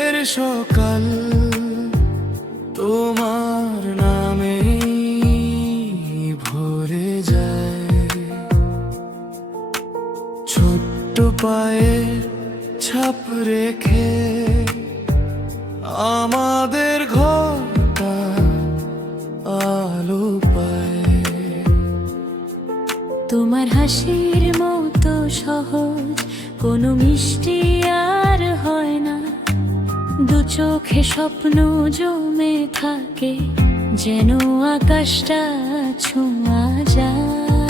প্রত্যেকের সকাল তোমার নামে ভরে যায়। ছোট্ট পায়ের ছাপ রেখে আমাদের ঘরটা আলো পায়। তোমার হাসির মতো সহজ কোনো মিষ্টি আর হয় না। দু চোখে স্বপ্ন জমে থাকে, যেন আকাশটা ছোঁয়া যায়।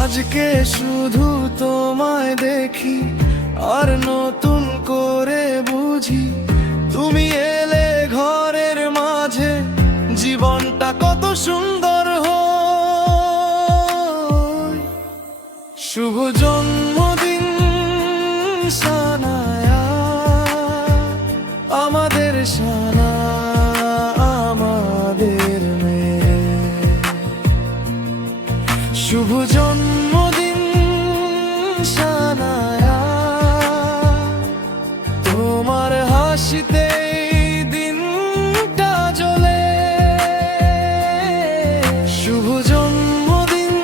আজকে শুধু তোমায় দেখি আর নতুন করে বুঝি, তুমি এলে ঘরের মাঝে জীবনটা কত সুন্দর হয়। শুভ জন্মদিন সানায়া, আমাদের সানা, আমাদের মেয়ে। শুভ জন্মদিন সানায়া, তোমার হাসিতে দিনটা জ্বলে। শুভ জন্মদিন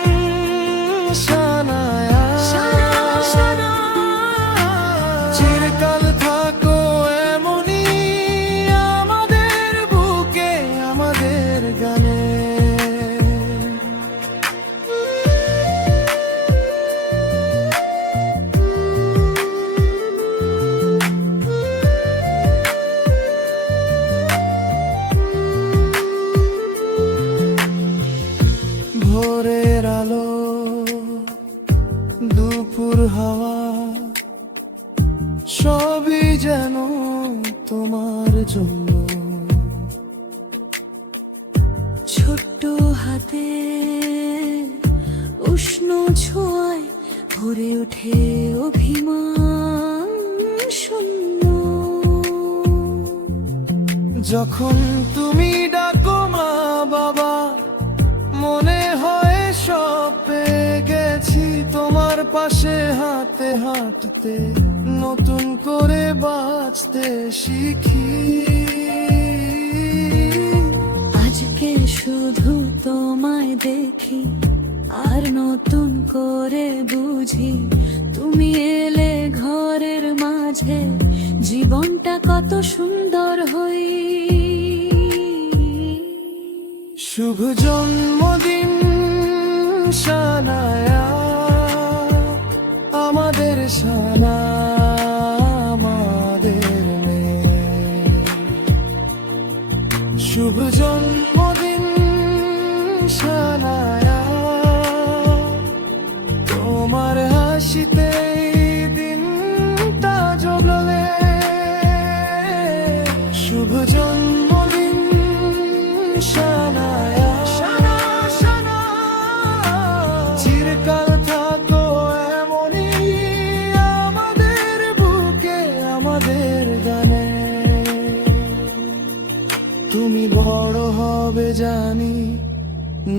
সানায়া, চিরকাল থাকো এমনই আমাদের বুকে, আমাদের গানে। ভোরের আলো, দুপুর হাওয়া, সবই যেন তোমার জন্য। ছোট্ট হাতে উষ্ণ ছোঁয়ায় ভরে ওঠে অভিমান শূন্য। যখন তুমি ডাকো মা বাবা, মনে হয় সব পেয়ে গেছি। তোমার পাশে হাঁটতে হাঁটতে নতুন করে বাঁচতে শিখি। আজকে শুধু তোমায় দেখি আর নতুন করে বুঝি, তুমি এলে ঘরের মাঝে জীবনটা কত সুন্দর হই। শুভ জন্মদিন সানায়া, আমাদের সানা, আমাদের মেয়ে। শুভ জন্মদিন সানায়া, তোমার হাসিতে দিনটা জ্বলে। শুভ জন্মদিন সানায়া, চিরকাল থাকো এমনই আমাদের বুকে, আমাদের গানে। তুমি বড় হবে জানি,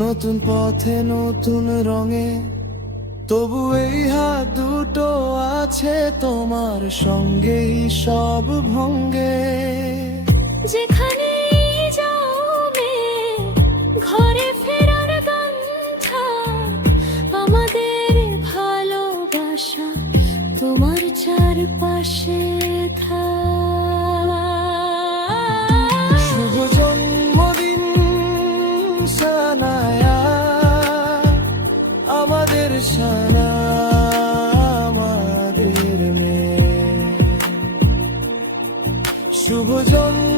নতুন পথে নতুন রঙে, তবু এই হাত দুটো আছে তোমার সঙ্গেই সব ভঙ্গে। যেখানে যাও মেয়ে, ঘরে ফেরার গানটা, আমাদের ভালোবাসা তোমার চারপাশে শুভ জন্মদিন সানায়া, আমাদের সানা, আমাদের মেয়ে। শুভ জন্ম